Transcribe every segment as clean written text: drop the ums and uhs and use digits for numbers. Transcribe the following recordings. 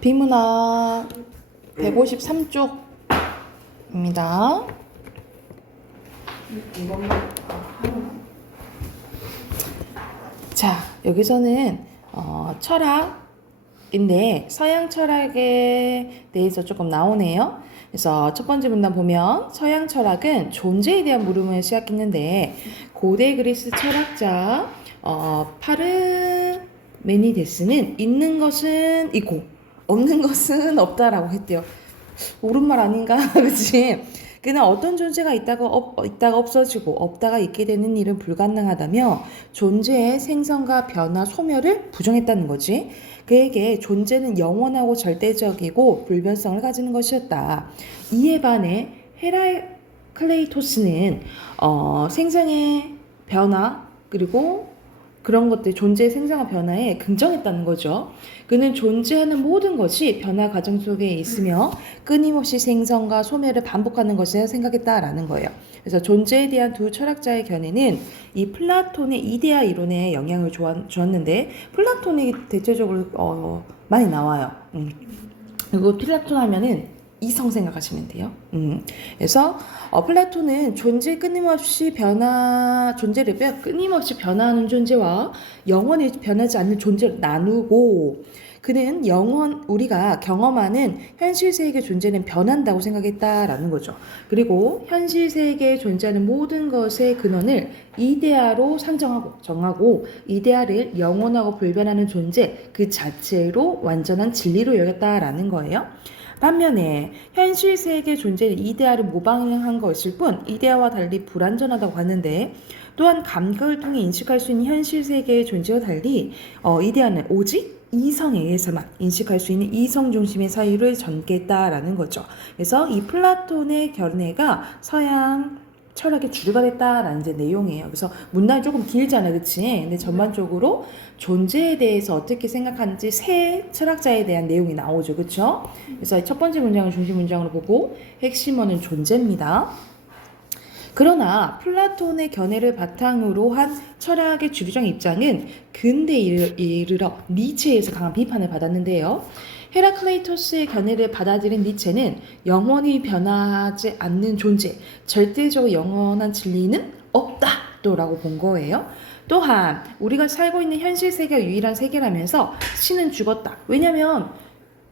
비문학 153쪽입니다. 자, 여기서는 철학인데 서양 철학에 대해서 조금 나오네요. 그래서 첫 번째 문단 보면 서양 철학은 존재에 대한 물음을 시작했는데 고대 그리스 철학자 파르메니데스는 있는 것은 있고 없는 것은 없다라고 했대요. 옳은 말 아닌가? 그치? 그는 어떤 존재가 있다가 없어지고 없다가 있게 되는 일은 불가능하다며 존재의 생성과 변화, 소멸을 부정했다는 거지. 그에게 존재는 영원하고 절대적이고 불변성을 가지는 것이었다. 이에 반해 헤라클레이토스는 생성의 변화 그리고 그런 것들 존재의 생성과 변화에 긍정했다는 거죠. 그는 존재하는 모든 것이 변화 과정 속에 있으며 끊임없이 생성과 소멸을 반복하는 것을 생각했다라는 거예요. 그래서 존재에 대한 두 철학자의 견해는 이 플라톤의 이데아 이론에 영향을 주었는데 플라톤이 대체적으로 많이 나와요. 그리고 플라톤 하면은 이성 생각하시면 돼요. 그래서 플라톤은 존재를 끊임없이 변화하는 존재와 영원히 변하지 않는 존재를 나누고 그는 우리가 경험하는 현실 세계의 존재는 변한다고 생각했다라는 거죠. 그리고 현실 세계에 존재하는 모든 것의 근원을 이데아로 정하고 이데아를 영원하고 불변하는 존재 그 자체로 완전한 진리로 여겼다라는 거예요. 반면에 현실 세계 존재는 이데아를 모방한 것일 뿐 이데아와 달리 불완전하다고 하는데 또한 감각을 통해 인식할 수 있는 현실 세계의 존재와 달리 이데아는 오직 이성에 의해서만 인식할 수 있는 이성 중심의 사유를 전개했다라는 거죠. 그래서 이 플라톤의 견해가 서양 철학의 주류가 됐다라는 이제 내용이에요. 그래서 문단이 조금 길잖아요, 그치? 근데 전반적으로 존재에 대해서 어떻게 생각하는지 세 철학자에 대한 내용이 나오죠, 그쵸? 그래서 첫 번째 문장을 중심 문장으로 보고 핵심어는 존재입니다. 그러나 플라톤의 견해를 바탕으로 한 철학의 주류적 입장은 근대에 이르러 니체에서 강한 비판을 받았는데요. 헤라클레이토스의 견해를 받아들인 니체는 영원히 변하지 않는 존재, 절대적으로 영원한 진리는 없다라고 본 거예요. 또한 우리가 살고 있는 현실 세계가 유일한 세계라면서 신은 죽었다. 왜냐면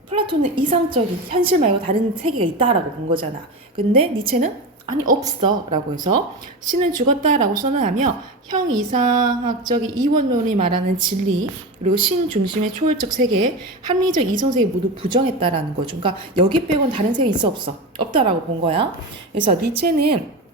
플라톤은 이상적인 현실 말고 다른 세계가 있다라고 본 거잖아. 근데 니체는 아니 없어 라고 해서 신은 죽었다라고 선언하며 형이상학적인 이원론이 말하는 진리 그리고 신 중심의 초월적 세계 합리적 이성세계 모두 부정했다라는 거죠. 그러니까 여기 빼고는 다른 세계 있어 없어? 없다라고 본 거야. 그래서 니체는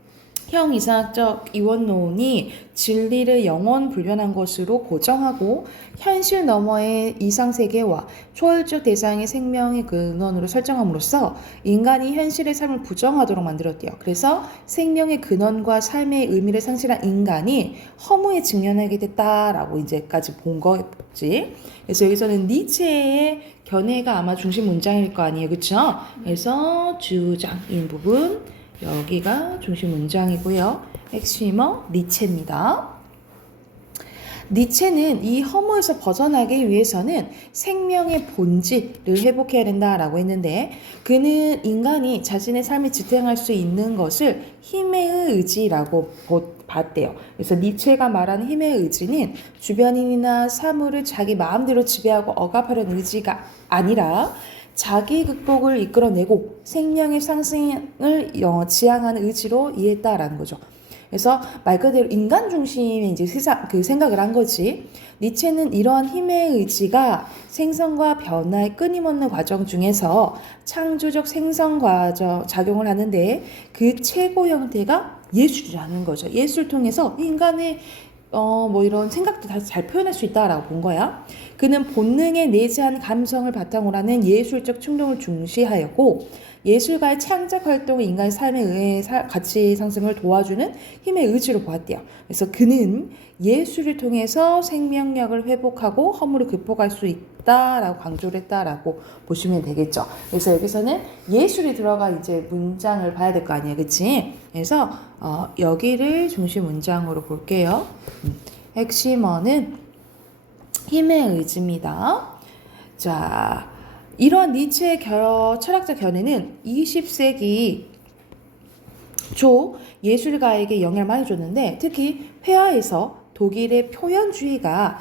형이상학적 이원론이 진리를 영원 불변한 것으로 고정하고 현실 너머의 이상세계와 초월적 대상의 생명의 근원으로 설정함으로써 인간이 현실의 삶을 부정하도록 만들었대요. 그래서 생명의 근원과 삶의 의미를 상실한 인간이 허무에 직면하게 됐다라고 이제까지 본 거지. 그래서 여기서는 니체의 견해가 아마 중심 문장일 거 아니에요, 그렇죠? 그래서 주장인 부분 여기가 중심 문장이고요. 핵심어 니체입니다. 니체는 이 허무에서 벗어나기 위해서는 생명의 본질을 회복해야 된다라고 했는데 그는 인간이 자신의 삶을 지탱할 수 있는 것을 힘의 의지라고 봤대요. 그래서 니체가 말하는 힘의 의지는 주변인이나 사물을 자기 마음대로 지배하고 억압하려는 의지가 아니라 자기 극복을 이끌어내고 생명의 상승을 지향하는 의지로 이해했다라는 거죠. 그래서 말 그대로 인간 중심의 이제 생각을 한 거지. 니체는 이러한 힘의 의지가 생성과 변화의 끊임없는 과정 중에서 창조적 생성 과정 작용을 하는데 그 최고 형태가 예술이라는 거죠. 예술 통해서 인간의 이런 생각도 다 잘 표현할 수 있다라고 본 거야. 그는 본능에 내재한 감성을 바탕으로 하는 예술적 충동을 중시하였고 예술가의 창작 활동은 인간의 삶에 의해 가치 상승을 도와주는 힘의 의지로 보았대요. 그래서 그는 예술을 통해서 생명력을 회복하고 허물을 극복할 수 있다라고 강조를 했다라고 보시면 되겠죠. 그래서 여기서는 예술이 들어가 이제 문장을 봐야 될 거 아니에요, 그치? 그래서 여기를 중심 문장으로 볼게요. 핵심어는 힘의 의지입니다. 자, 이러한 니체의 철학적 견해는 20세기 초 예술가에게 영향을 많이 줬는데 특히 회화에서 독일의 표현주의가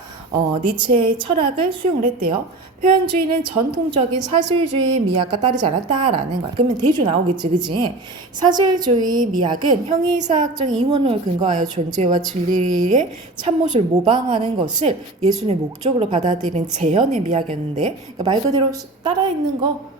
니체의 철학을 수용을 했대요. 표현주의는 전통적인 사실주의 미학과 따르지 않았다라는 거야. 그러면 대조 나오겠지, 그지? 사실주의 미학은 형이사학적 이원을 근거하여 존재와 진리의 참모습을 모방하는 것을 예술의 목적으로 받아들이는 재현의 미학이었는데 그러니까 말 그대로 따라 있는 거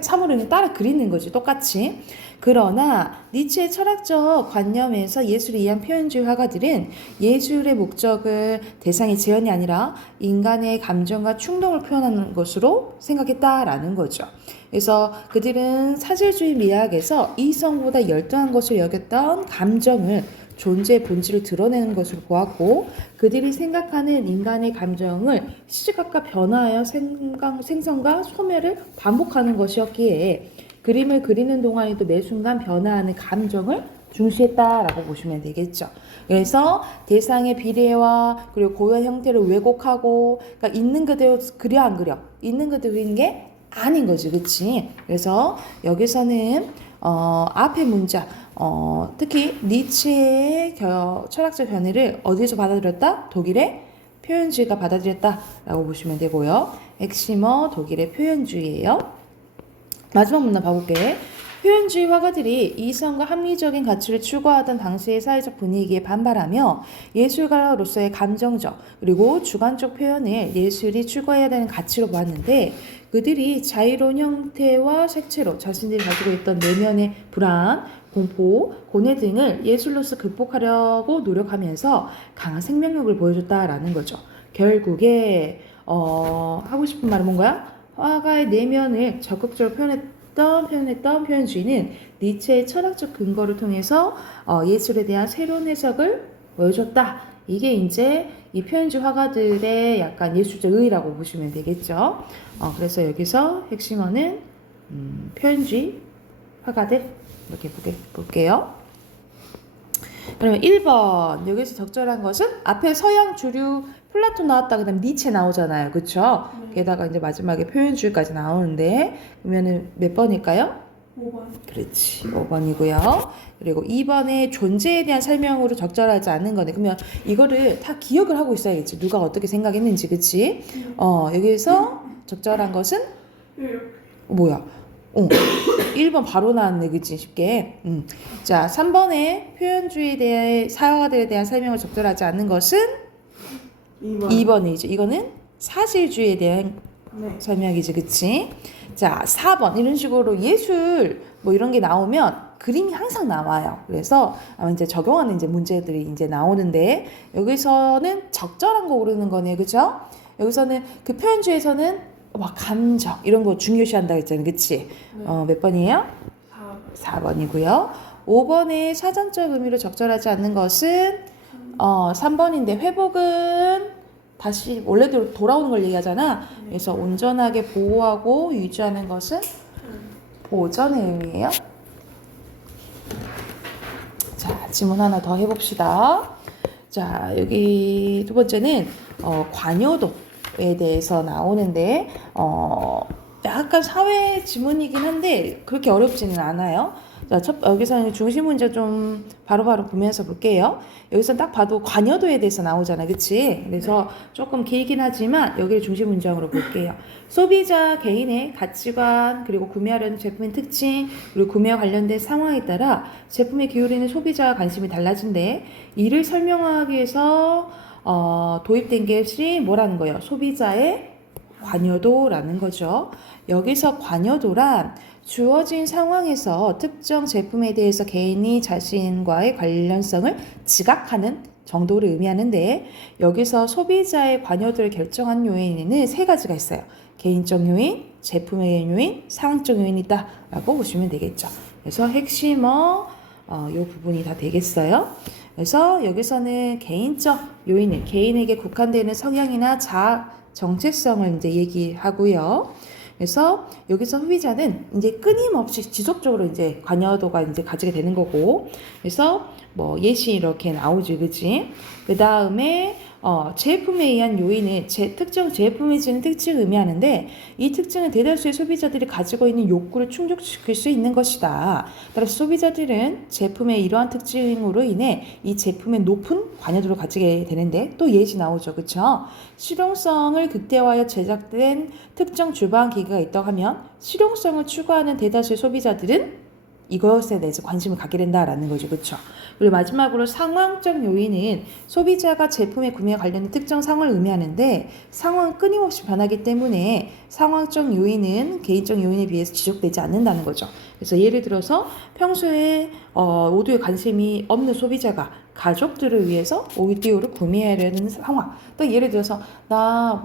사물을 따라 그리는 거지, 똑같이. 그러나 니체의 철학적 관념에서 예술을 이해한 표현주의 화가들은 예술의 목적을 대상의 재현이 아니라 인간의 감정과 충동을 표현하는 것으로 생각했다라는 거죠. 그래서 그들은 사실주의 미학에서 이성보다 열등한 것을 여겼던 감정을 존재의 본질을 드러내는 것으로 보았고 그들이 생각하는 인간의 감정을 시시각각 변화하여 생성과 소멸을 반복하는 것이었기에 그림을 그리는 동안에도 매 순간 변화하는 감정을 중시했다라고 보시면 되겠죠. 그래서 대상의 비례와 그리고 고유한 형태를 왜곡하고 그러니까 있는 그대로 그려 안 그려 있는 그대로 그리는 게 아닌 거지, 그렇지? 그래서 여기서는 앞에 문자 특히 니체의 철학적 견해를 어디서 받아들였다? 독일의 표현주의가 받아들였다라고 보시면 되고요. 핵심어 독일의 표현주의예요. 마지막 문단 봐볼게. 표현주의 화가들이 이성과 합리적인 가치를 추구하던 당시의 사회적 분위기에 반발하며 예술가로서의 감정적 그리고 주관적 표현을 예술이 추구해야 되는 가치로 보았는데 그들이 자유로운 형태와 색채로 자신들이 가지고 있던 내면의 불안, 공포, 고뇌 등을 예술로서 극복하려고 노력하면서 강한 생명력을 보여줬다라는 거죠. 결국에 하고 싶은 말은 뭔가요? 화가의 내면을 적극적으로 표현했던 표현주의는 니체의 철학적 근거를 통해서 예술에 대한 새로운 해석을 보여줬다. 이게 이제 이 표현주의 화가들의 약간 예술적 의의라고 보시면 되겠죠. 그래서 여기서 핵심어는 표현주의 화가들 이렇게 볼게요. 그러면 1번 여기서 적절한 것은 앞에 서양 주류 플라톤 나왔다 그다음 니체 나오잖아요, 그렇죠? 게다가 이제 마지막에 표현주의까지 나오는데 그러면은 몇 번일까요? 5번. 그렇지, 5번이고요. 그리고 2번에 존재에 대한 설명으로 적절하지 않은 거네. 그러면 이거를 다 기억을 하고 있어야겠지. 누가 어떻게 생각했는지, 그렇지? 여기서 적절한 것은 뭐야? 1번 바로 나왔네, 그치? 쉽게. 자, 3번에 표현주의에 대해 사화들에 대한 설명을 적절하지 않는 것은 2번이죠. 이거는 사실주의에 대한 설명이지, 그치? 자, 4번 이런 식으로 예술 뭐 이런 게 나오면 그림이 항상 나와요. 그래서 아마 이제 적용하는 이제 문제들이 이제 나오는데 여기서는 적절한 거 고르는 거네, 그죠? 여기서는 그 표현주의에서는 막 감정 이런 거 중요시한다 했잖아요, 그치? 몇 번이에요? 4번이고요. 5번에 사전적 의미로 적절하지 않는 것은 3번인데 회복은 다시 원래대로 돌아오는 걸 얘기하잖아. 그래서 온전하게 보호하고 유지하는 것은 보전의 의미예요. 자, 질문 하나 더 해봅시다. 자, 여기 두 번째는 관여도에 대해서 나오는데 약간 사회 지문이긴 한데 그렇게 어렵지는 않아요. 자, 여기서는 중심 문제 좀 바로바로 보면서 볼게요. 여기서 딱 봐도 관여도에 대해서 나오잖아, 그치? 그래서 조금 길긴 하지만 여기를 중심 문장으로 볼게요. 소비자 개인의 가치관, 그리고 구매하려는 제품의 특징, 그리고 구매와 관련된 상황에 따라 제품에 기울이는 소비자와 관심이 달라진대. 이를 설명하기 위해서 도입된 것이 뭐라는 거예요? 소비자의 관여도라는 거죠. 여기서 관여도란 주어진 상황에서 특정 제품에 대해서 개인이 자신과의 관련성을 지각하는 정도를 의미하는데 여기서 소비자의 관여도를 결정한 요인에는 세 가지가 있어요. 개인적 요인, 제품의 요인, 상황적 요인이 있다라고 보시면 되겠죠. 그래서 핵심어 이 부분이 다 되겠어요. 그래서 여기서는 개인적 요인을 개인에게 국한되는 성향이나 자아 정체성을 이제 얘기하고요. 그래서 여기서 소비자는 이제 끊임없이 지속적으로 이제 관여도가 이제 가지게 되는 거고, 그래서 뭐 예시 이렇게 나오지, 그치? 그 다음에 제품에 의한 요인은 특정 제품이 지닌 특징을 의미하는데 이 특징은 대다수의 소비자들이 가지고 있는 욕구를 충족시킬 수 있는 것이다. 따라서 소비자들은 제품의 이러한 특징으로 인해 이 제품의 높은 관여도를 가지게 되는데 또 예시 나오죠. 그렇죠? 실용성을 극대화하여 제작된 특정 주방 기기가 있다고 하면 실용성을 추구하는 대다수의 소비자들은 이것에 대해서 관심을 갖게 된다라는 거죠. 그렇죠? 그리고 마지막으로 상황적 요인은 소비자가 제품의 구매와 관련된 특정 상황을 의미하는데 상황은 끊임없이 변하기 때문에 상황적 요인은 개인적 요인에 비해서 지속되지 않는다는 거죠. 그래서 예를 들어서 평소에 오디오에 관심이 없는 소비자가 가족들을 위해서 오디오를 구매하려는 상황. 또 예를 들어서 나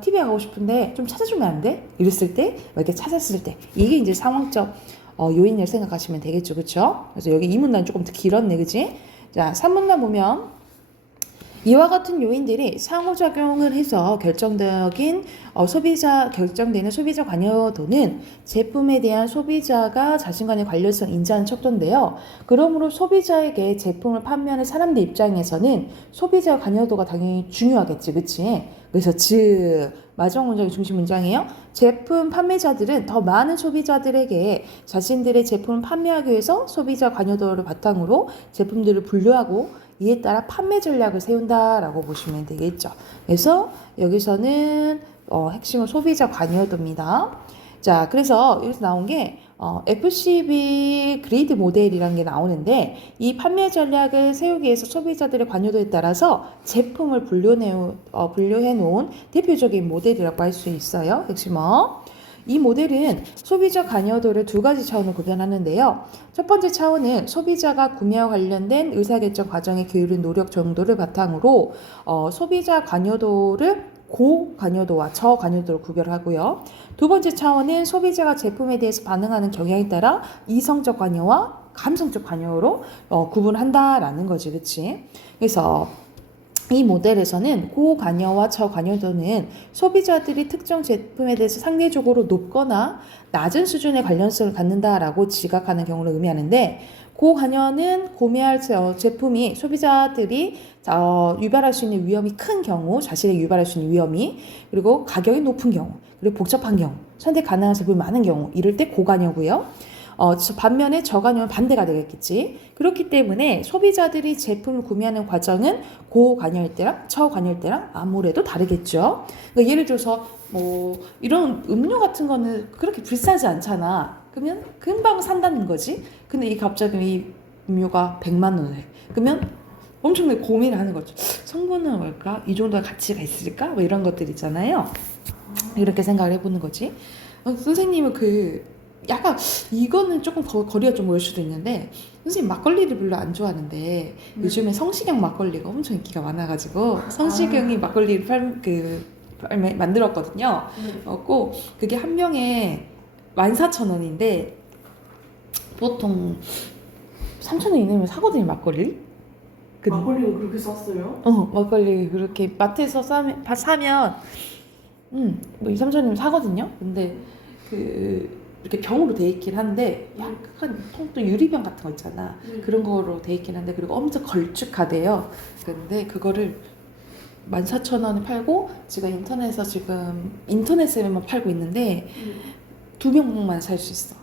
TV에 가고 싶은데 좀 찾아주면 안 돼? 이랬을 때, 이렇게 찾았을 때 이게 이제 상황적 요인을 생각하시면 되겠죠. 그렇죠? 그래서 여기 이 문단 조금 더 길었네. 그지? 자, 3문단 보면 이와 같은 요인들이 상호작용을 해서 결정되는 소비자 관여도는 제품에 대한 소비자가 자신간의 관련성 인지하는 척도인데요. 그러므로 소비자에게 제품을 판매하는 사람들 입장에서는 소비자 관여도가 당연히 중요하겠지. 그치? 그래서 마지막 문장이 중심 문장이에요. 제품 판매자들은 더 많은 소비자들에게 자신들의 제품을 판매하기 위해서 소비자 관여도를 바탕으로 제품들을 분류하고 이에 따라 판매 전략을 세운다라고 보시면 되겠죠. 그래서 여기서는 핵심은 소비자 관여도입니다. 자, 그래서 여기서 나온 게 FCB 그리드 모델이라는 게 나오는데 이 판매 전략을 세우기 위해서 소비자들의 관여도에 따라서 제품을 분류해 놓은 대표적인 모델이라고 할 수 있어요. 핵심은 이 모델은 소비자 관여도를 두 가지 차원으로 구별하는데요. 첫 번째 차원은 소비자가 구매와 관련된 의사결정 과정에 기울인 노력 정도를 바탕으로 소비자 관여도를 고관여도와 저관여도로 구별하고요. 두 번째 차원은 소비자가 제품에 대해서 반응하는 경향에 따라 이성적 관여와 감성적 관여로 구분한다라는 거지, 그렇지? 그래서 이 모델에서는 고관여와 저관여도는 소비자들이 특정 제품에 대해서 상대적으로 높거나 낮은 수준의 관련성을 갖는다라고 지각하는 경우를 의미하는데 고관여는 구매할 제품이 소비자들이 유발할 수 있는 위험이 큰 경우, 자신의 유발할 수 있는 위험이, 그리고 가격이 높은 경우, 그리고 복잡한 경우, 선택 가능한 제품이 많은 경우, 이럴 때 고관여고요. 반면에 저관여는 반대가 되겠지. 그렇기 때문에 소비자들이 제품을 구매하는 과정은 고관여일 때랑 저관여일 때랑 아무래도 다르겠죠. 그러니까 예를 들어서 이런 음료 같은 거는 그렇게 비싸지 않잖아. 그러면 금방 산다는 거지. 근데 갑자기 이 음료가 100만 원을 해. 그러면 엄청나게 고민을 하는 거죠. 성분은 뭘까? 이 정도의 가치가 있을까? 이런 것들 있잖아요. 이렇게 생각을 해보는 거지. 선생님은 약간 이거는 조금 거리가 좀 멀 수도 있는데 선생님 막걸리를 별로 안 좋아하는데 요즘에 성시경 막걸리가 엄청 인기가 많아가지고 성시경이 막걸리를 만들었거든요. 그게 한 병에 14,000원인데 보통 3,000원 이내면 사거든요, 막걸리. 막걸리가 그렇게 쌌어요? 막걸리 그렇게 마트에서 사면 뭐 2, 3,000원이면 사거든요. 근데 이렇게 병으로 돼 있긴 한데 약간 통또 유리병 같은 거 있잖아. 그런 거로 돼 있긴 한데 그리고 엄청 걸쭉하대요. 근데 그거를 14,000원에 팔고 지금 인터넷에만 팔고 있는데 2병만 살 수 있어.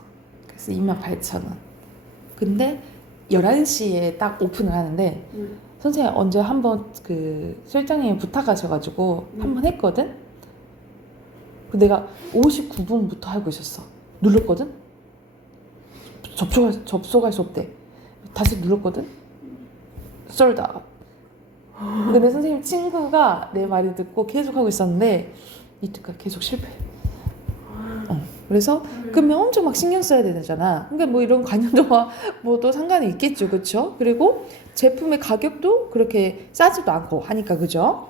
그래서 28,000원. 근데 11시에 딱 오픈을 하는데 선생님 언제 한번 실장님이 부탁하셔가지고 한번 했거든? 내가 59분부터 하고 있었어. 눌렀거든? 접속할 수 없대. 다시 눌렀거든? 쏠다. 근데 선생님 친구가 내 말을 듣고 계속 하고 있었는데 이때까지 계속 실패. 그래서 그러면 엄청 막 신경 써야 되잖아. 그러니까 뭐 이런 관여도와 뭐도 상관이 있겠죠, 그렇죠? 그리고 제품의 가격도 그렇게 싸지도 않고 하니까, 그죠?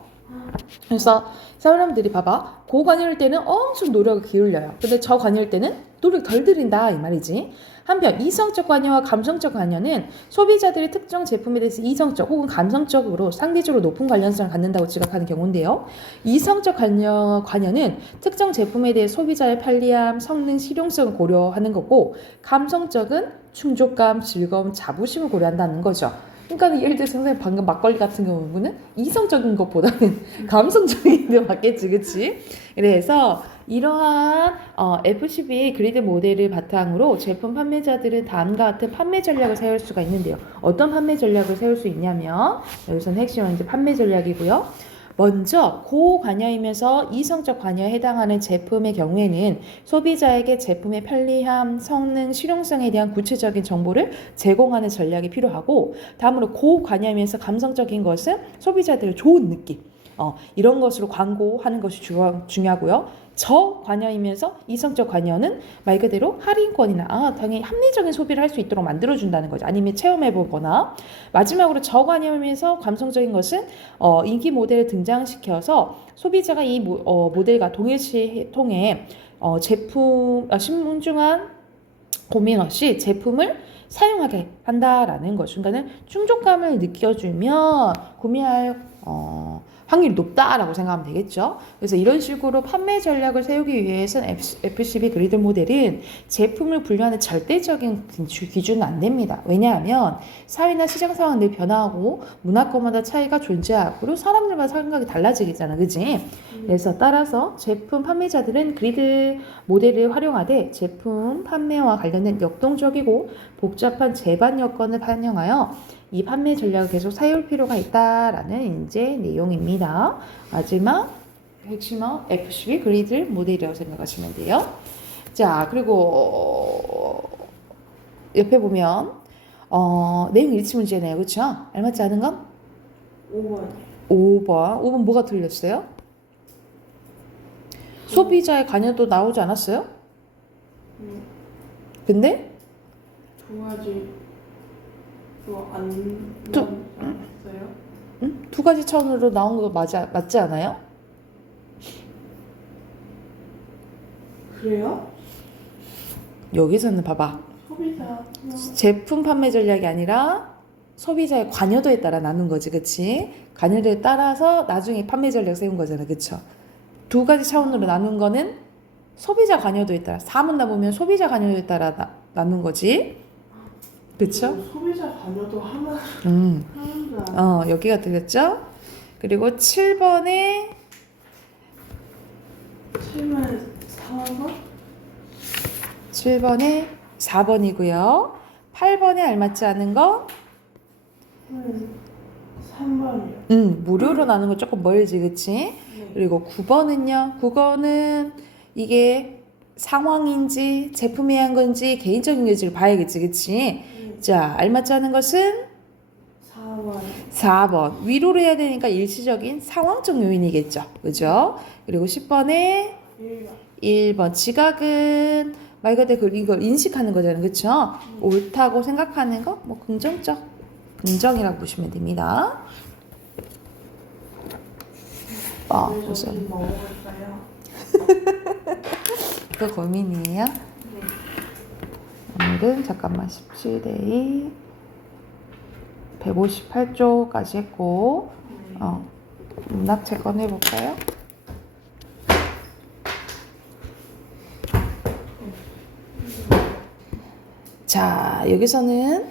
그래서 사람들이 봐봐, 고관여일 때는 엄청 노력을 기울여요. 근데 저관여일 때는 노력 덜 들인다 이 말이지. 한편 이성적 관여와 감성적 관여는 소비자들이 특정 제품에 대해서 이성적 혹은 감성적으로 상대적으로 높은 관련성을 갖는다고 지각하는 경우인데요. 이성적 관여는 특정 제품에 대해 소비자의 편리함, 성능, 실용성을 고려하는 거고, 감성적은 충족감, 즐거움, 자부심을 고려한다는 거죠. 그러니까 예를 들어서 선생님 방금 막걸리 같은 경우는 이성적인 것보다는 감성적인 게 맞겠지, 그치? 그래서 이러한 F12 그리드 모델을 바탕으로 제품 판매자들은 다음과 같은 판매 전략을 세울 수가 있는데요. 어떤 판매 전략을 세울 수 있냐면 여기서는 핵심은 이제 판매 전략이고요. 먼저 고관여이면서 이성적 관여에 해당하는 제품의 경우에는 소비자에게 제품의 편리함, 성능, 실용성에 대한 구체적인 정보를 제공하는 전략이 필요하고, 다음으로 고관여이면서 감성적인 것은 소비자들의 좋은 느낌, 이런 것으로 광고하는 것이 중요하고요. 저관여이면서 이성적 관여는 말 그대로 할인권이나 당연히 합리적인 소비를 할 수 있도록 만들어준다는 거죠. 아니면 체험해보거나. 마지막으로 저관여이면서 감성적인 것은 인기 모델을 등장시켜서 소비자가 이 모델과 동일시 통해 제품 신중한 고민 없이 제품을 사용하게 한다라는 거죠. 그러니까는 충족감을 느껴주면 구매할 확률이 높다라고 생각하면 되겠죠. 그래서 이런 식으로 판매 전략을 세우기 위해서는 F12 그리드 모델은 제품을 분류하는 절대적인 기준은 안 됩니다. 왜냐하면 사회나 시장 상황은 늘 변화하고 문화권마다 차이가 존재하고 그리고 사람들마다 생각이 달라지겠잖아, 그지? 그래서 따라서 제품 판매자들은 그리드 모델을 활용하되 제품 판매와 관련된 역동적이고 복잡한 제반 여건을 반영하여 이 판매 전략을 계속 세울 필요가 있다라는 이제 내용입니다. 마지막 핵심은 F12 그리드 모델이라고 생각하시면 돼요. 자, 그리고 옆에 보면 내용 일치 문제네요. 그렇죠? 알맞지 않은 건? 5번. 5번 뭐가 틀렸어요? 소비자의 관여도 나오지 않았어요? 근데? 좋아지. 안 나왔어요? 응? 두 가지 차원으로 나온 거 맞지 않아요? 그래요? 여기서는 봐봐. 소비자. 제품 판매 전략이 아니라 소비자의 관여도에 따라 나눈 거지, 그치? 관여도에 따라서 나중에 판매 전략 세운 거잖아, 그쵸? 두 가지 차원으로 나눈 거는 소비자 관여도에 따라, 사문나 보면 소비자 관여도에 따라 나눈 거지, 그쵸? 소비자 관여도 하는 줄 여기가 들렸죠? 그리고 7번에 7번에 4번이고요. 8번에 알맞지 않은 거? 3번이요. 무료로 나눈 거 조금 멀지, 그치? 네. 그리고 9번은요. 9번은 이게 상황인지 제품이 한 건지 개인적인 건지를 봐야겠지, 그치? 자, 알맞지 않은 것은 4번. 4번. 위로를 해야 되니까 일시적인 상황적 요인이겠죠. 그죠? 그리고 10번에 1번. 지각은 말 그대로 이걸 인식하는 거잖아요. 그쵸? 옳다고 생각하는 거, 뭐 긍정이라고 보시면 됩니다. 무슨 먹어볼까요? 그 고민이에요. 오늘은 잠깐만 17대2 158조까지 했고 문학 재건해볼까요? 자, 여기서는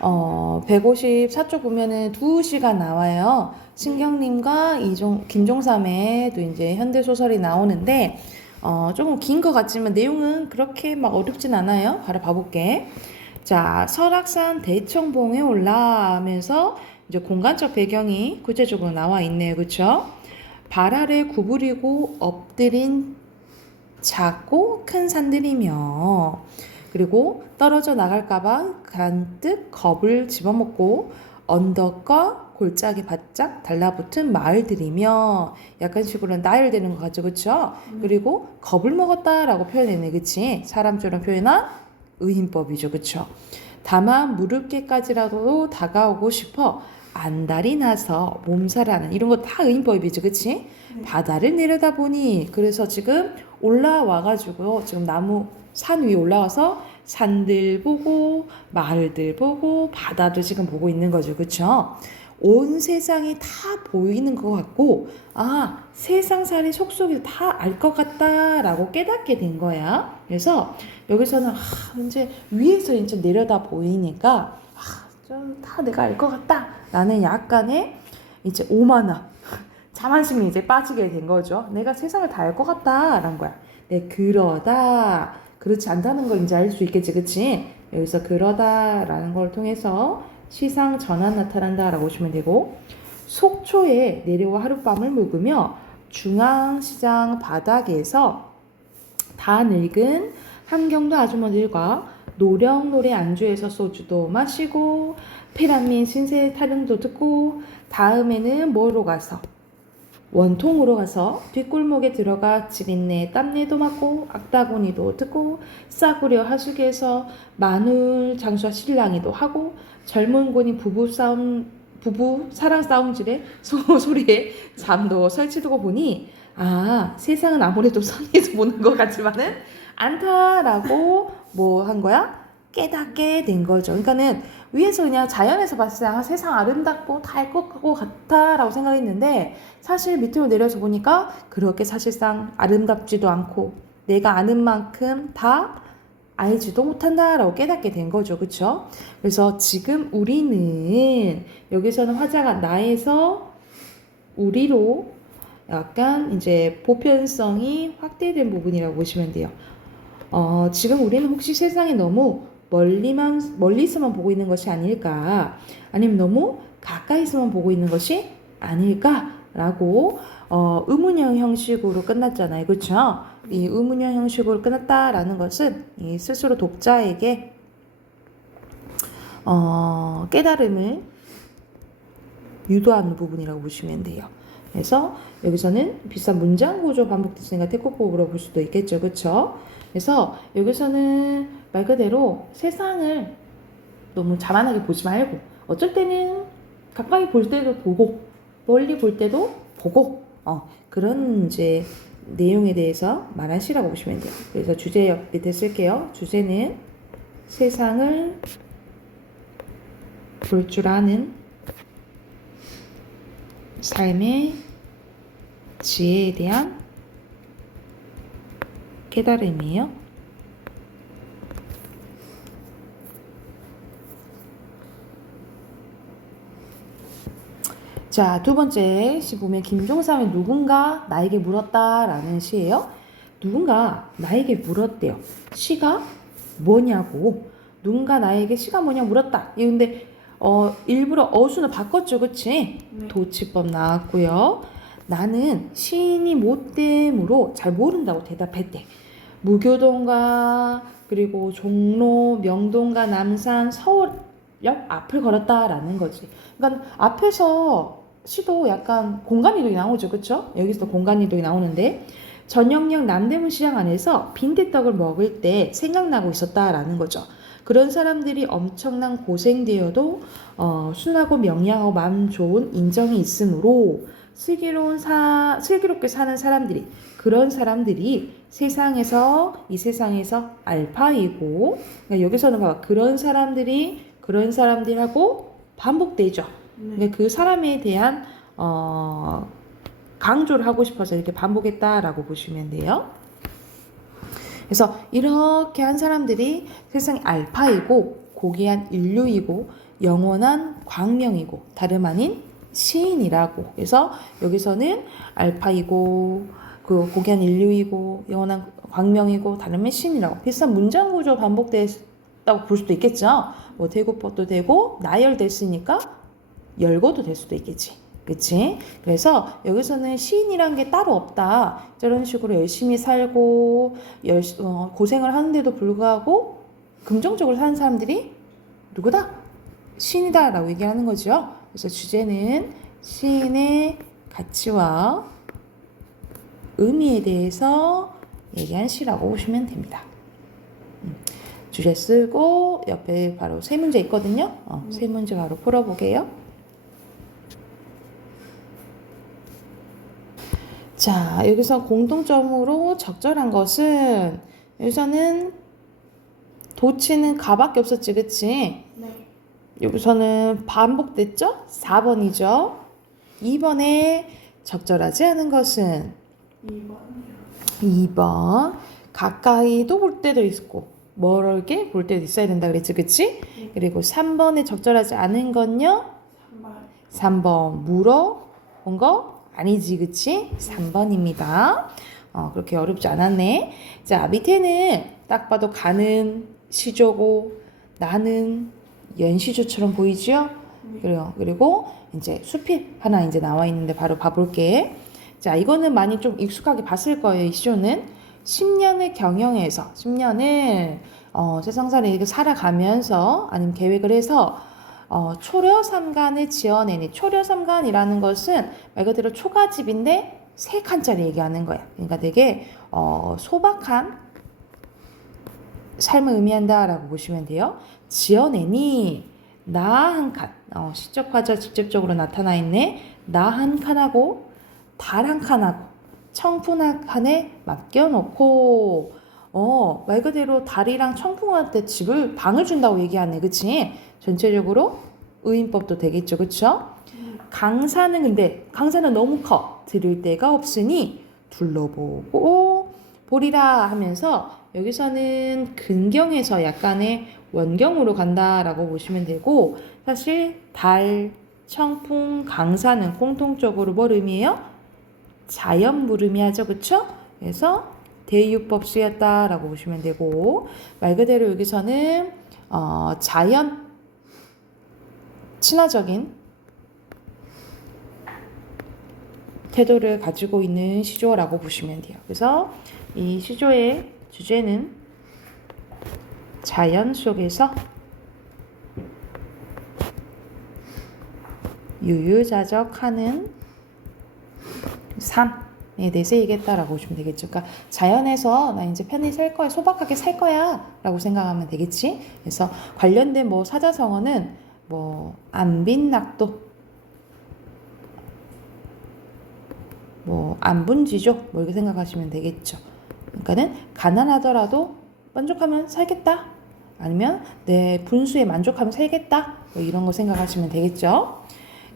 154쪽 보면은 2시가 나와요. 신경님과 김종삼에도 이제 현대소설이 나오는데 조금 긴 것 같지만 내용은 그렇게 막 어렵진 않아요. 바로 봐볼게. 자, 설악산 대청봉에 올라가면서 이제 공간적 배경이 구체적으로 나와 있네요. 그쵸? 발 아래 구부리고 엎드린 작고 큰 산들이며 그리고 떨어져 나갈까봐 간뜩 겁을 집어먹고 언덕과 골짜기 바짝 달라붙은 마을들이며 약간 식으로 나열되는 것 같죠, 그렇죠? 그리고 겁을 먹었다라고 표현했네, 그렇지? 사람처럼 표현한 의인법이죠, 그렇죠? 다만 무릎께까지라도 다가오고 싶어 안달이 나서 몸살하는 이런 거 다 의인법이죠, 그렇지? 바다를 내려다보니 그래서 지금 올라와가지고 지금 나무 산 위에 올라와서 산들 보고 마을들 보고 바다도 지금 보고 있는 거죠, 그렇죠? 온 세상이 다 보이는 것 같고 세상살이 속속이 다 알 것 같다라고 깨닫게 된 거야. 그래서 여기서는 이제 위에서 이제 내려다 보이니까 다 내가 알 것 같다 라는 약간의 이제 오만함, 자만심이 이제 빠지게 된 거죠. 내가 세상을 다 알 것 같다 라는 거야. 네, 그러다 그렇지 않다는 걸 이제 알 수 있겠지, 그치? 여기서 그러다 라는 걸 통해서 시상 전환 나타난다 라고 보시면 되고, 속초에 내려와 하룻밤을 묵으며 중앙시장 바닥에서 다 늙은 함경도 아주머니들과 노령노래 안주에서 소주도 마시고 페란민 신세 타령도 듣고, 다음에는 뭐로 가서 원통으로 가서 뒷골목에 들어가 지린내 땀내도 맡고 악다구니도 듣고 싸구려 하숙에서 마눌 장수와 실랑이도 하고 젊은 고니 부부 사랑 싸움질에 소리에 잠도 설치두고 보니, 아, 세상은 아무래도 선에서 보는 것 같지만은 않다라고 뭐 한 거야? 깨닫게 된 거죠. 그러니까는 위에서 그냥 자연에서 봤을 때 아, 세상 아름답고 다 알 것 같다라고 생각했는데, 사실 밑으로 내려서 보니까 그렇게 사실상 아름답지도 않고 내가 아는 만큼 다 알지도 못한다라고 깨닫게 된 거죠. 그렇죠? 그래서 지금 우리는 여기서는 화자가 나에서 우리로 약간 이제 보편성이 확대된 부분이라고 보시면 돼요. 지금 우리는 혹시 세상이 너무 멀리서만 보고 있는 것이 아닐까, 아니면 너무 가까이서만 보고 있는 것이 아닐까라고 의문형 형식으로 끝났잖아요. 그렇죠? 이 의문형 형식으로 끝났다라는 것은 이 스스로 독자에게 깨달음을 유도하는 부분이라고 보시면 돼요. 그래서 여기서는 비슷한 문장 구조 반복됐으니까 태국법으로 볼 수도 있겠죠. 그렇죠? 그래서 여기서는 말 그대로 세상을 너무 자만하게 보지 말고, 어쩔 때는 가까이 볼 때도 보고 멀리 볼 때도 보고 그런 이제 내용에 대해서 말하시라고 보시면 돼요. 그래서 주제 옆 밑에 쓸게요. 주제는 세상을 볼 줄 아는 삶의 지혜에 대한 깨달음이에요. 자, 두 번째 시 보면 김종삼의 누군가 나에게 물었다라는 시예요. 누군가 나에게 물었대요. 시가 뭐냐고. 누군가 나에게 시가 뭐냐 물었다. 근데 일부러 어순을 바꿨죠. 그치? 네. 도치법 나왔고요. 나는 시인이 못됨으로 잘 모른다고 대답했대. 무교동과 그리고 종로, 명동과 남산, 서울역 앞을 걸었다라는 거지. 그러니까 앞에서 시도 약간 공간이동이 나오죠. 그쵸? 여기서 공간이동이 나오는데, 전영역 남대문 시장 안에서 빈대떡을 먹을 때 생각나고 있었다라는 거죠. 그런 사람들이 엄청난 고생되어도 순하고 명량하고 마음 좋은 인정이 있으므로 슬기롭게 사는 사람들이, 그런 사람들이 이 세상에서 알파이고, 그러니까 여기서는 봐봐, 그런 사람들하고 반복되죠. 그러니까 그 사람에 대한 강조를 하고 싶어서 이렇게 반복했다라고 보시면 돼요. 그래서 이렇게 한 사람들이 세상의 알파이고 고귀한 인류이고 영원한 광명이고 다름 아닌 시인이라고. 그래서 여기서는 알파이고 그 고귀한 인류이고 영원한 광명이고 다름 아닌 시인이라고 비슷한 문장 구조 반복됐다고 볼 수도 있겠죠. 뭐 대고법도 되고 나열됐으니까 열고도 될 수도 있겠지. 그치? 그래서 여기서는 시인이란 게 따로 없다. 저런 식으로 열심히 살고 고생을 하는데도 불구하고 긍정적으로 사는 사람들이 누구다? 시인이다 라고 얘기하는 거죠. 그래서 주제는 시인의 가치와 의미에 대해서 얘기한 시라고 보시면 됩니다. 주제 쓰고 옆에 바로 세 문제 있거든요. 세 문제 바로 풀어보게요. 자, 여기서 공통점으로 적절한 것은, 여기서는 도치는 가밖에 없었지, 그치? 네. 여기서는 반복됐죠? 4번이죠. 2번에 적절하지 않은 것은 2번이요. 2번. 가까이도 볼 때도 있고 멀게 볼 때도 있어야 된다 그랬지, 그치? 그리고 3번에 적절하지 않은 건요? 3번. 3번 물어본 거 아니지, 그치? 3번입니다. 그렇게 어렵지 않았네. 자, 밑에는 딱 봐도 가는 시조고 나는 연시조처럼 보이죠? 그리고 이제 수필 하나 이제 나와 있는데 바로 봐볼게. 자, 이거는 많이 좀 익숙하게 봤을 거예요. 이 시조는 10년을 경영해서 10년을 세상살이 이렇게 살아가면서 아니면 계획을 해서 초려삼간을 지어내니 초려삼간이라는 것은 말 그대로 초가집인데 3칸짜리 얘기하는 거야. 그러니까 되게 소박한 삶을 의미한다라고 보시면 돼요. 지어내니 나 한 칸, 시적화자 직접적으로 나타나 있네. 나 한 칸하고 달 한 칸하고 청풍 한 칸에 맡겨놓고 말 그대로 달이랑 청풍한테 방을 준다고 얘기하네. 그치? 전체적으로 의인법도 되겠죠. 그쵸? 강산은 근데 강산은 너무 커. 들을 데가 없으니 둘러보고 보리라 하면서 여기서는 근경에서 약간의 원경으로 간다라고 보시면 되고 사실 달, 청풍, 강산은 공통적으로 뭘 의미해요? 자연 물음이하죠. 그쵸? 그래서 대유법 쓰였다라고 보시면 되고 말 그대로 여기서는 자연 친화적인 태도를 가지고 있는 시조라고 보시면 돼요. 그래서 이 시조의 주제는 자연 속에서 유유자적하는 삶에 대해서 얘기했다라고 보시면 되겠죠. 그러니까 자연에서 나 이제 편히 살 거야, 소박하게 살 거야 라고 생각하면 되겠지. 그래서 관련된 사자성어는 안빈낙도 안분지죠. 이렇게 생각하시면 되겠죠. 그러니까는 가난하더라도 만족하면 살겠다. 아니면 내 분수에 만족하면 살겠다. 이런 거 생각하시면 되겠죠.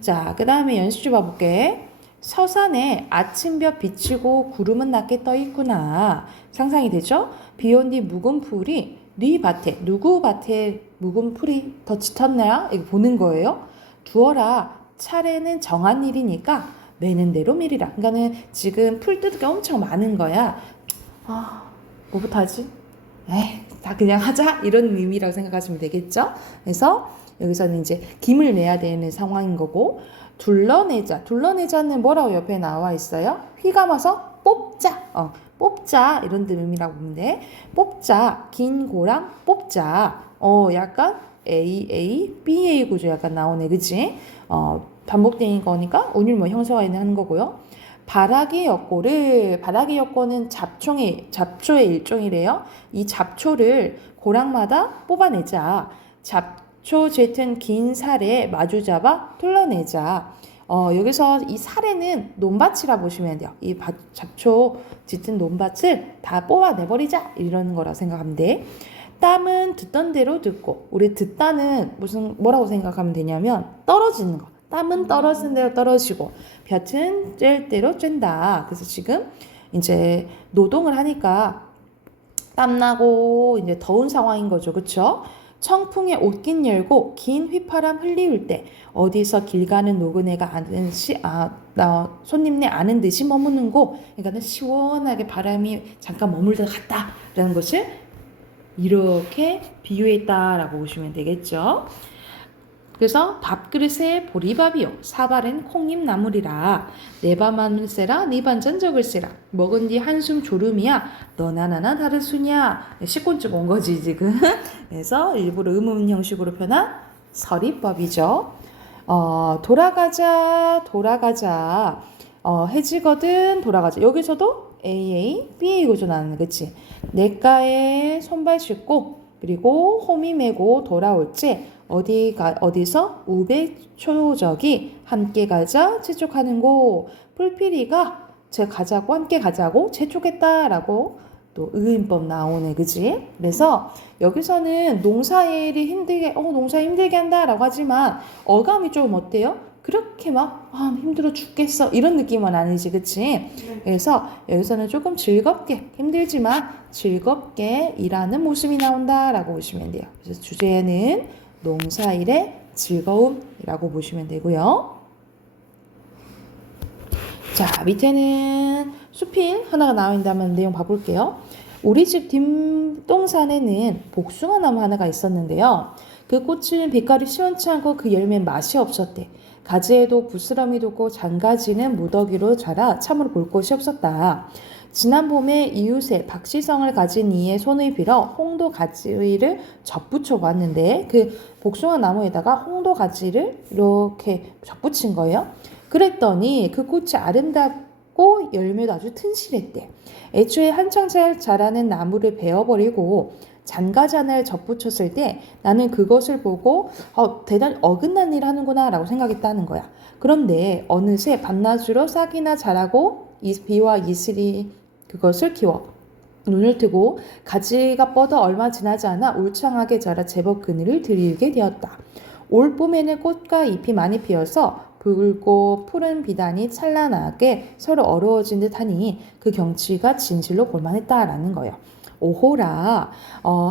자, 그 다음에 연습주 봐볼게. 서산에 아침볕 비치고 구름은 낮게 떠 있구나. 상상이 되죠? 비온 뒤 묵은 풀이 네 밭에 누구 밭에 묵은 풀이 더 짙었나요? 이거 보는 거예요. 두어라. 차례는 정한 일이니까 매는 대로 미리라. 그러니까는 지금 풀 뜯을 게 엄청 많은 거야. 뭐부터 하지? 다 그냥 하자 이런 의미라고 생각하시면 되겠죠. 그래서 여기서는 이제 김을 내야 되는 상황인 거고 둘러내자는 뭐라고 옆에 나와 있어요? 휘감아서 뽑자 이런 의미라고 보면 돼. 뽑자 긴 고랑 뽑자 약간 AA 구조 약간 나오네. 그치? 반복되는 거니까 온율 형성화 하는 거고요. 바라기 엿고는 잡초의 일종이래요. 이 잡초를 고랑마다 뽑아내자. 잡초 짙은 긴 살에 마주 잡아 둘러내자. 여기서 이 살에는 논밭이라 보시면 돼요. 이 잡초 짙은 논밭을 다 뽑아내버리자 이러는 거라 생각하면 돼. 땀은 듣던 대로 듣고 우리 듣다는 뭐라고 생각하면 되냐면 떨어지는 거. 땀은 떨어지는 대로 떨어지고 볕은 쬐을 대로 쬐다. 그래서 지금 이제 노동을 하니까 땀나고 이제 더운 상황인 거죠. 그쵸? 청풍에 옷깃 열고 긴 휘파람 흘리울 때 어디서 길 가는 노그네가 아는 손님네 아는 듯이 머무는 곳. 그러니까 시원하게 바람이 잠깐 머물다 갔다라는 것을 이렇게 비유했다라고 보시면 되겠죠. 그래서 밥그릇에 보리밥이요 사발엔 콩잎 나물이라 내 밥만을 세라 네 반찬 적을 세라 먹은 뒤 한숨 졸음이야 너나 나나 다를 수냐. 식곤증 온 거지 지금. 그래서 일부러 의문 형식으로 표현한 서리법이죠. 돌아가자 해지거든 돌아가자. 여기서도 AA, BA 구조 나오는 그치? 내가에 손발 씻고 그리고 호미 메고 돌아올지 어디서 우배초적이 함께 가자 재촉하는 곳. 풀피리가 함께 가자고 재촉했다라고 또 의인법 나오네. 그지? 그래서 여기서는 농사일이 힘들게 한다라고 하지만 어감이 좀 어때요? 그렇게 막 힘들어 죽겠어 이런 느낌은 아니지, 그치? 네. 그래서 여기서는 조금 즐겁게, 힘들지만 즐겁게 일하는 모습이 나온다라고 보시면 돼요. 그래서 주제는 농사일의 즐거움이라고 보시면 되고요. 자, 밑에는 수필 하나가 나와 있다면 내용 봐볼게요. 우리 집 뒷동산에는 복숭아 나무 하나가 있었는데요. 그 꽃은 빛깔이 시원치 않고 그 열매는 맛이 없었대. 가지에도 부스럼이 돋고 장가지는 무더기로 자라 참으로 볼 것이 없었다. 지난 봄에 이웃의 박시성을 가진 이의 손을 빌어 홍도 가지를 접붙여 보았는데 그 복숭아 나무에다가 홍도 가지를 이렇게 접붙인 거예요. 그랬더니 그 꽃이 아름답고 열매도 아주 튼실했대. 애초에 한창 잘 자라는 나무를 베어버리고 잔가지 하나를 접붙였을 때 나는 그것을 보고 대단히 어긋난 일을 하는구나 라고 생각했다는 거야. 그런데 어느새 밤낮으로 싹이나 자라고 비와 이슬이 그것을 키워 눈을 뜨고 가지가 뻗어 얼마 지나지 않아 울창하게 자라 제법 그늘을 들이게 되었다. 올 봄에는 꽃과 잎이 많이 피어서 붉고 푸른 비단이 찬란하게 서로 어우러진 듯하니 그 경치가 진실로 볼만했다라는 거예요. 오호라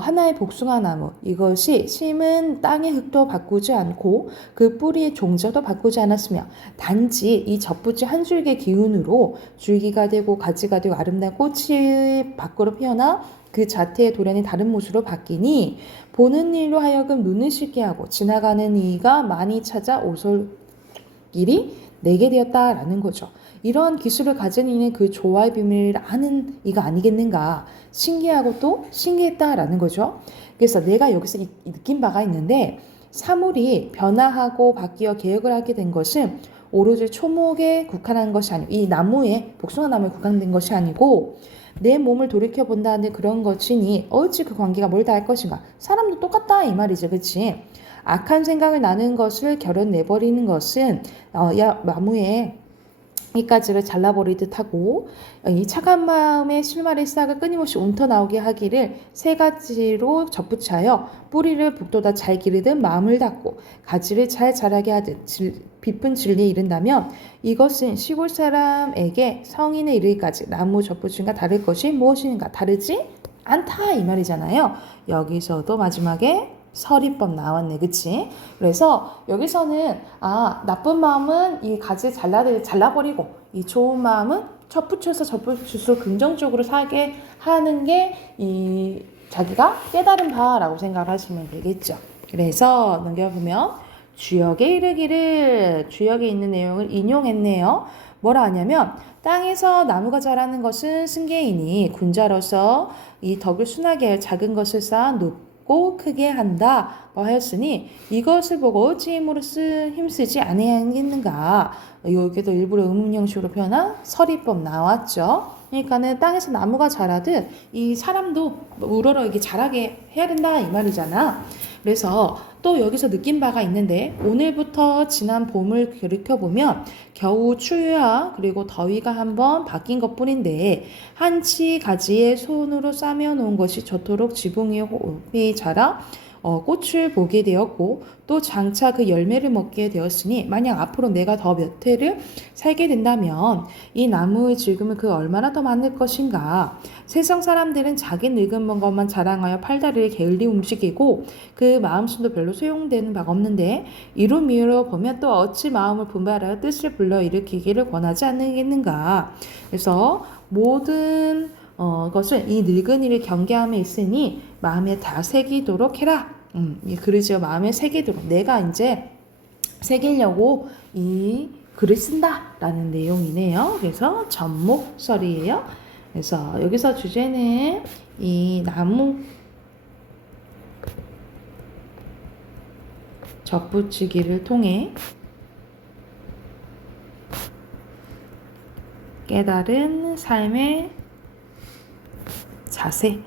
하나의 복숭아 나무 이것이 심은 땅의 흙도 바꾸지 않고 그 뿌리의 종자도 바꾸지 않았으며 단지 이 젖붙이 한 줄기의 기운으로 줄기가 되고 가지가 되고 아름다운 꽃이 밖으로 피어나 그 자태의 도련이 다른 모습으로 바뀌니 보는 이로 하여금 눈을 씻게 하고 지나가는 이가 많이 찾아 오솔 일이 내게 되었다라는 거죠. 이런 기술을 가진 이는 그 조화의 비밀을 아는 이가 아니겠는가. 신기하고 또 신기했다라는 거죠. 그래서 내가 여기서 느낀 바가 있는데 사물이 변화하고 바뀌어 개혁을 하게 된 것은 오로지 초목에 국한한 것이 아니고 이 나무에 복숭아 나무에 국한된 것이 아니고 내 몸을 돌이켜 본다는 그런 것이니 어찌 그 관계가 뭘 다 할 것인가. 사람도 똑같다 이 말이죠. 그치? 악한 생각을 나는 것을 결연내버리는 것은 나무에 이까지를 잘라버리듯 하고 이 차가운 마음의 실마리 싹을 끊임없이 움터나오게 하기를 세 가지로 접붙여요. 뿌리를 북돋아 잘 기르듯 마음을 닫고 가지를 잘 자라게 하듯 깊은 진리에 이른다면 이것은 시골 사람에게 성인에 이르기까지 나무 접붙임과 다를 것이 무엇인가. 다르지 않다 이 말이잖아요. 여기서도 마지막에 서리법 나왔네, 그치? 그래서 여기서는 나쁜 마음은 이 가지 잘라버리고 이 좋은 마음은 접붙일수록 긍정적으로 살게 하는 게 이 자기가 깨달은 바라고 생각을 하시면 되겠죠. 그래서 넘겨보면 주역에 이르기를 주역에 있는 내용을 인용했네요. 뭐라 하냐면 땅에서 나무가 자라는 것은 승계이니 군자로서 이 덕을 순하게 할 작은 것을 쌓아 높고 크게 한다 하였으니 이것을 보고 어찌 힘쓰지 아니하겠는가. 여기도 일부러 의문형식으로 표현한 서리법 나왔죠. 그러니까는 땅에서 나무가 자라듯 이 사람도 우러러 이게 자라게 해야 된다 이 말이잖아. 그래서 또 여기서 느낀 바가 있는데 오늘부터 지난 봄을 돌이켜보면 겨우 추위와 그리고 더위가 한번 바뀐 것뿐인데 한치 가지에 손으로 싸며 놓은 것이 저토록 지붕 위에 호흡이 자라 꽃을 보게 되었고 또 장차 그 열매를 먹게 되었으니 만약 앞으로 내가 더 몇 해를 살게 된다면 이 나무의 즐거움은 그 얼마나 더 많을 것인가. 세상 사람들은 자기 늙은 것만 자랑하여 팔다리를 게을리 움직이고 그 마음심도 별로 소용되는 바가 없는데 이로 미루어 보면 또 어찌 마음을 분발하여 뜻을 불러일으키기를 권하지 않겠는가. 그래서 모든 것은 이 늙은이를 경계함에 있으니 마음에 다 새기도록 해라. 그러죠. 마음에 새기도록 내가 이제 새기려고 이 글을 쓴다라는 내용이네요. 그래서 접목설이에요. 그래서 여기서 주제는 이 나무 접붙이기를 통해 깨달은 삶의 자세라고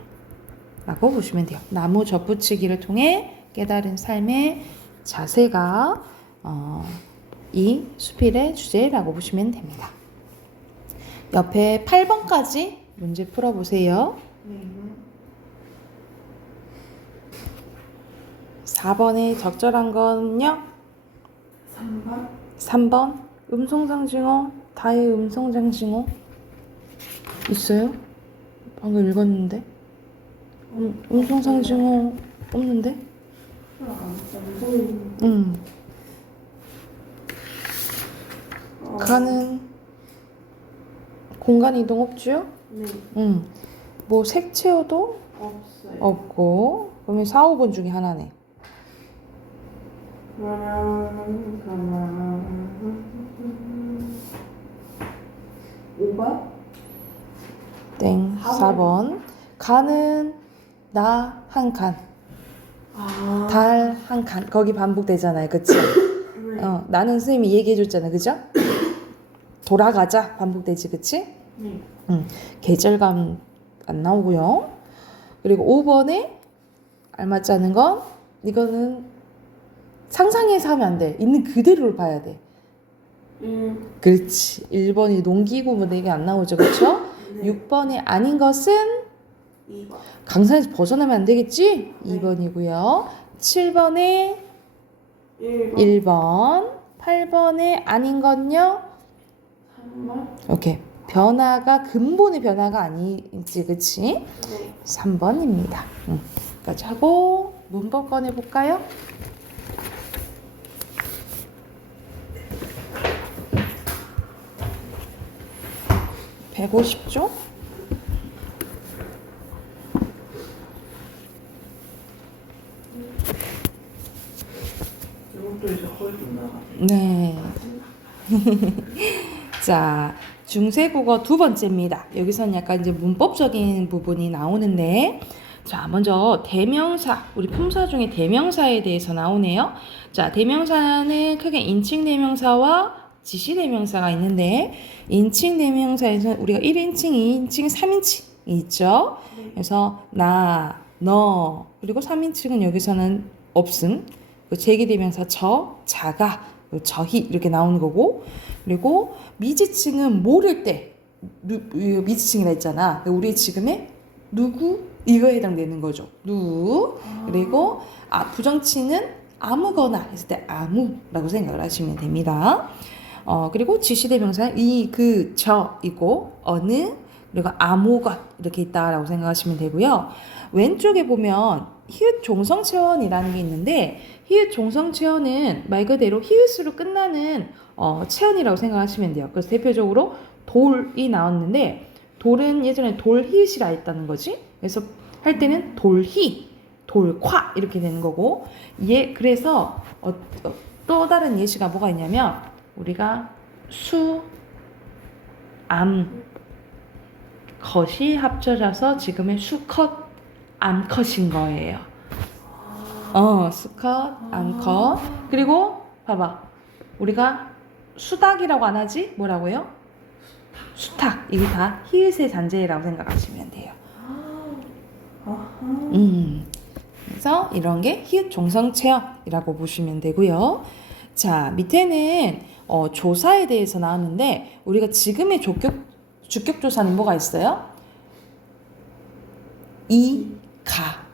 보시면 돼요. 나무 접붙이기를 통해 깨달은 삶의 자세가 이 수필의 주제라고 보시면 됩니다. 옆에 8번까지 문제 풀어보세요. 네. 4번에 적절한 건요? 3번? 3번 음성장징어 다의 음성장징어 있어요? 방금 읽었는데 음성장징어 없는데? 가는 공간 이동 없죠? 네. 뭐 색채어도 없어요. 없고 그러면 4, 5번 중에 하나네. 그러면 5번? 땡. 4번. 가는 나 한 칸, 아. 달 한 칸. 거기 반복되잖아요. 그치? 네. 나는 선생님이 얘기해줬잖아. 그죠? 돌아가자. 반복되지. 그치? 네. 계절감 안 나오고요. 그리고 5번에 알맞지 않은 건 이거는 상상해서 하면 안 돼. 있는 그대로를 봐야 돼. 그렇지. 1번이 농기구 뭐 이게 안 나오죠. 그렇죠? 네. 6번이 아닌 것은 2번. 강산에서 벗어나면 안 되겠지? 네. 2번이고요. 7번에 1번. 1번. 8번에 아닌 건요? 3번. 오케이. 변화가 근본의 변화가 아니지. 그치? 네. 3번입니다. 여기까지 하고 문법 꺼내볼까요? (150조) 이것도 이제 거의 끝나가. 네. 자, 중세국어 두 번째입니다. 여기서는 약간 이제 문법적인 부분이 나오는데, 자, 먼저 대명사, 우리 품사 중에 대명사에 대해서 나오네요. 자, 대명사는 크게 인칭 대명사와 지시 대명사가 있는데, 인칭 대명사에서는 우리가 1인칭, 2인칭, 3인칭이 있죠. 네. 그래서 나, 너, 그리고 3인칭은 여기서는 없음. 제기대명사 저, 자가, 저희 이렇게 나오는 거고, 그리고 미지칭은 모를 때 미지칭이라 했잖아. 우리 지금의 누구 이거에 해당되는 거죠. 누구. 그리고 부정칭은 아무거나 했을 때 아무라고 생각을 하시면 됩니다. 그리고 지시대명사는 이, 그, 저이고 어느 그리고 아무것 이렇게 있다라고 생각하시면 되고요. 왼쪽에 보면 히읗 종성체언이라는 게 있는데 히읗 종성체언은 말 그대로 히읗으로 끝나는 체언이라고 생각하시면 돼요. 그래서 대표적으로 돌이 나왔는데 돌은 예전에 돌히읗이라 했다는 거지. 그래서 할 때는 돌히, 돌夸이렇게 되는 거고 그래서 또 다른 예시가 뭐가 있냐면 우리가 수, 암, 컷이 합쳐져서 지금의 수컷, 암컷인 거예요. 수컷, 암컷. 그리고 봐봐. 우리가 수닭이라고 안 하지? 뭐라고요? 수탉. 이게 다 히읗의 잔재라고 생각하시면 돼요. 그래서 이런 게 히읗 종성체어이라고 보시면 되고요. 자, 밑에는 조사에 대해서 나왔는데 우리가 지금의 주격조사는 뭐가 있어요?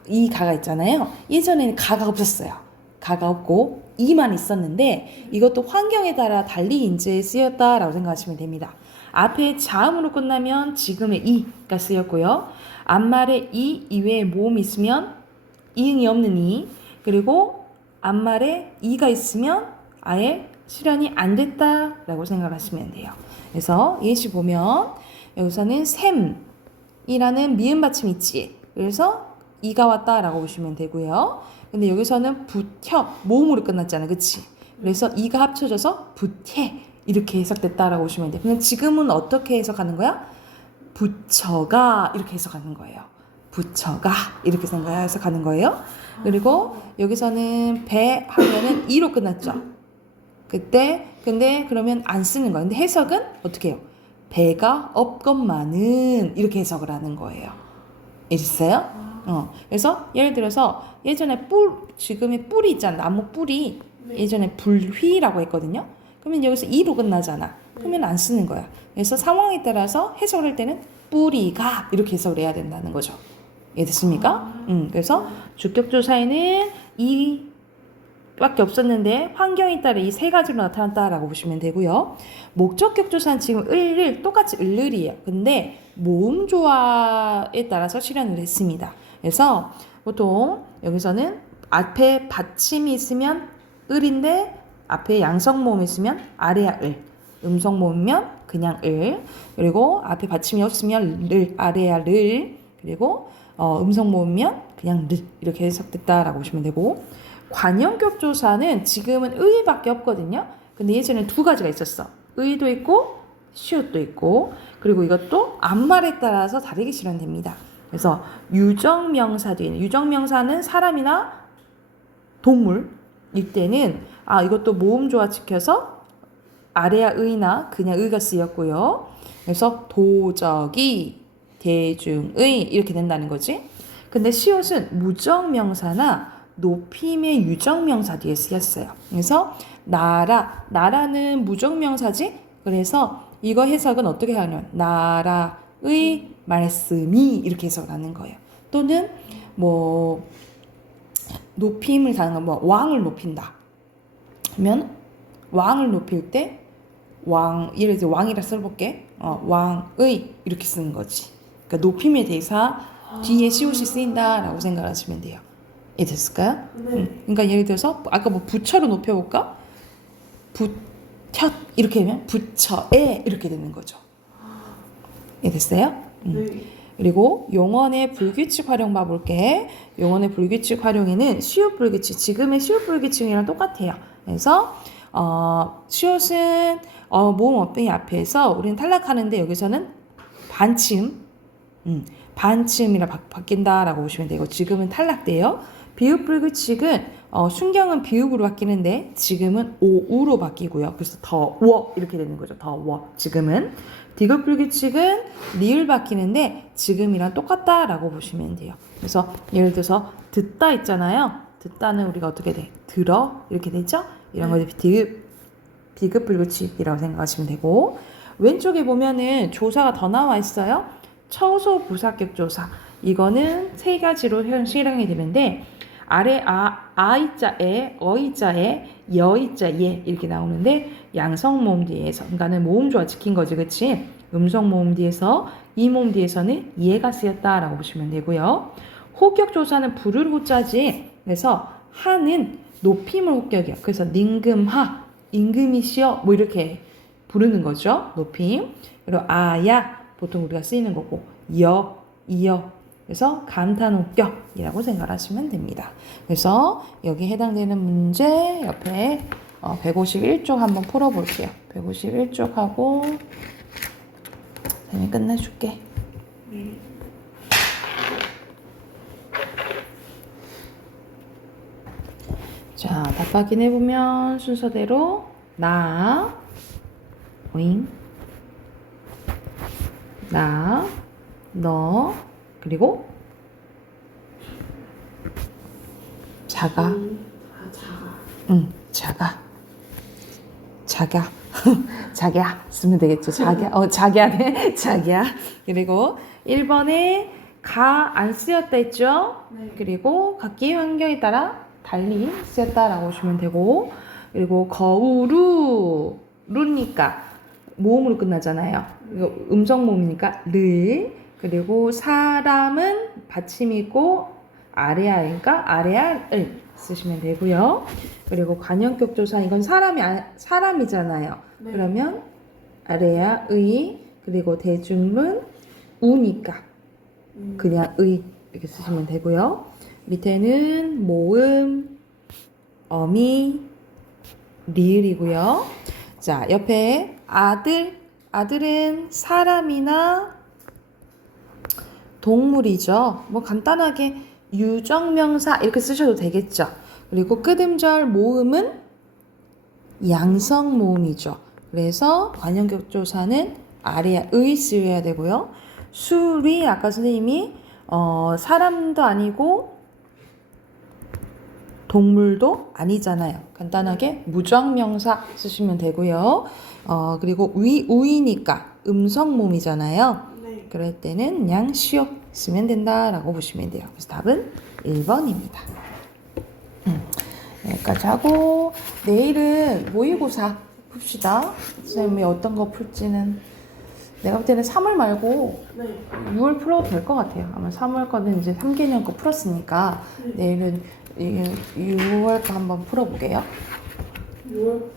이가가 있잖아요. 예전에는 가가 없었어요. 가가 없고 이만 있었는데 이것도 환경에 따라 달리 인재에 쓰였다라고 생각하시면 됩니다. 앞에 자음으로 끝나면 지금의 이가 쓰였고요. 앞말에 이 이외에 모음이 있으면 이응이 없는 이, 그리고 앞말에 이가 있으면 아예 실현이 안 됐다라고 생각하시면 돼요. 그래서 예시 보면 여기서는 샘이라는 미음 받침 있지. 그래서 이가 왔다라고 보시면 되고요. 근데 여기서는 붓협 모음으로 끝났잖아, 그치? 그래서 이가 합쳐져서 붓해 이렇게 해석됐다라고 보시면 돼요. 근데 지금은 어떻게 해석하는 거야? 부처가 이렇게 해석하는 거예요. 부처가 이렇게 해석하는 거예요. 그리고 여기서는 배 하면은 이로 끝났죠. 근데 그러면 안 쓰는 거예요. 근데 해석은 어떻게 해요? 배가 없건만은 이렇게 해석을 하는 거예요. 있어요? 그래서 예를 들어서 예전에 지금의 뿔이 있잖아. 나무 뿔이 예전에 불휘라고 했거든요. 그러면 여기서 이로 끝나잖아. 그러면 안 쓰는 거야. 그래서 상황에 따라서 해석을 할 때는 뿌리가 이렇게 해석을 해야 된다는 거죠. 이해됐습니까? 그래서 주격조사에는 이 밖에 없었는데 환경에 따라 이 세 가지로 나타났다라고 보시면 되고요. 목적격 조사는 지금 을을 똑같이 을을이에요. 근데 모음 조화에 따라서 실현을 했습니다. 그래서 보통 여기서는 앞에 받침이 있으면 을인데 앞에 양성 모음이 있으면 아래야 을, 음성 모음이면 그냥 을, 그리고 앞에 받침이 없으면 를, 아래야 를, 그리고 음성 모음이면 그냥 르 이렇게 해석됐다라고 보시면 되고, 관형격 조사는 지금은 의밖에 없거든요. 근데 예전에 두 가지가 있었어. 의도 있고 시옷도 있고, 그리고 이것도 앞말에 따라서 다르게 실현됩니다. 그래서 유정명사 뒤에는, 유정명사는 사람이나 동물 이때는 이것도 모음 조화 지켜서 아래야 의나 그냥 의가 쓰였고요. 그래서 도적이, 대중의 이렇게 된다는 거지. 근데 시옷은 무정명사나 높임의 유정명사 뒤에 쓰였어요. 그래서 나라는 무정명사지. 그래서 이거 해석은 어떻게 하냐면 나라의 말씀이 이렇게 해석하는 거예요. 또는 뭐 높임을 다는 건 뭐 왕을 높인다. 그러면 왕을 높일 때 예를 들어 왕이라 써볼게. 왕의 이렇게 쓰는 거지. 그러니까 높임의 대사 뒤에 시옷이 쓰인다라고 생각하시면 돼요. 이해됐을까요? 네. 그러니까 예를 들어서 아까 뭐 부처로 높여볼까? 부텟 이렇게 하면 부처에 이렇게 되는 거죠. 이해됐어요? 네. 그리고 용언의 불규칙 활용 봐볼게. 용언의 불규칙 활용에는 시옷 불규칙, 지금의 시옷 불규칙이랑 똑같아요. 그래서 시옷은 모음 어병이 앞에서 우리는 탈락하는데 여기서는 반침이라 바뀐다라고 보시면 되고, 지금은 탈락돼요. 비읍 불규칙은 순경은 비읍으로 바뀌는데 지금은 오우로 바뀌고요. 그래서 더워 이렇게 되는 거죠. 더워. 지금은 디귿 불규칙은 리을 바뀌는데 지금이랑 똑같다라고 보시면 돼요. 그래서 예를 들어서 듣다 있잖아요. 듣다는 우리가 어떻게 돼? 들어 이렇게 되죠. 이런 것이 비읍 불규칙이라고 생각하시면 되고, 왼쪽에 보면은 조사가 더 나와 있어요. 처소 부사격 조사. 이거는 세 가지로 실행이 되는데, 아래 아이자에, 어이자에, 여이자에 이렇게 나오는데, 양성 모음 뒤에서, 그러니까는 모음 조화 지킨 거지, 그치? 음성 모음 뒤에서, 이 모음 뒤에서는 예가 쓰였다라고 보시면 되고요. 호격 조사는 부를 호자지. 그래서 하는 높임을 호격이야. 그래서 닝금하, 임금이시여 뭐 이렇게 부르는 거죠. 높임. 그리고 아야 보통 우리가 쓰이는 거고, 이어 그래서 감탄 호격이라고 생각하시면 됩니다. 그래서 여기 해당되는 문제 옆에 151쪽 한번 풀어볼게요. 151쪽하고 선생님 끝내줄게. 네. 자, 답 확인해보면 순서대로 나, 오잉, 나, 너, 그리고 자가. 자가. 자가. 자기야 쓰면 되겠죠. 자기야. 자기야네. 자기야. 그리고 1번에 가 안 쓰였다 했죠. 네. 그리고 각기 환경에 따라 달리 쓰였다라고 보시면 되고, 그리고 루니까 모음으로 끝나잖아요. 이거 음성 모음이니까 르. 그리고 사람은 받침이 있고 아래아니까 아래아를 쓰시면 되고요. 그리고 관형격 조사, 이건 사람이잖아요. 네. 그러면 아래아 의, 그리고 대중문 우니까 그냥 의 이렇게 쓰시면 되고요. 밑에는 모음, 어미, 리을이고요. 자, 옆에 아들은 사람이나 동물이죠. 뭐 간단하게 유정명사 이렇게 쓰셔도 되겠죠. 그리고 끄듬절 모음은 양성 모음이죠. 그래서 관형격 조사는 아래에 의 쓰여야 되고요. 수리 아까 선생님이 사람도 아니고 동물도 아니잖아요. 간단하게 무정명사 쓰시면 되고요. 그리고 우이니까 음성 모음이잖아요. 네. 그럴 때는 그냥 시옷 쓰면 된다라고 보시면 돼요. 그래서 답은 1번입니다. 여기까지 하고 내일은 모의고사 풉시다. 선생님이 어떤 거 풀지는 내가 볼 때는 3월 말고 네. 6월 풀어도 될 것 같아요. 아마 3월 거는 이제 3개년 거 풀었으니까 네. 내일은 6월 거 한번 풀어보게요. 6월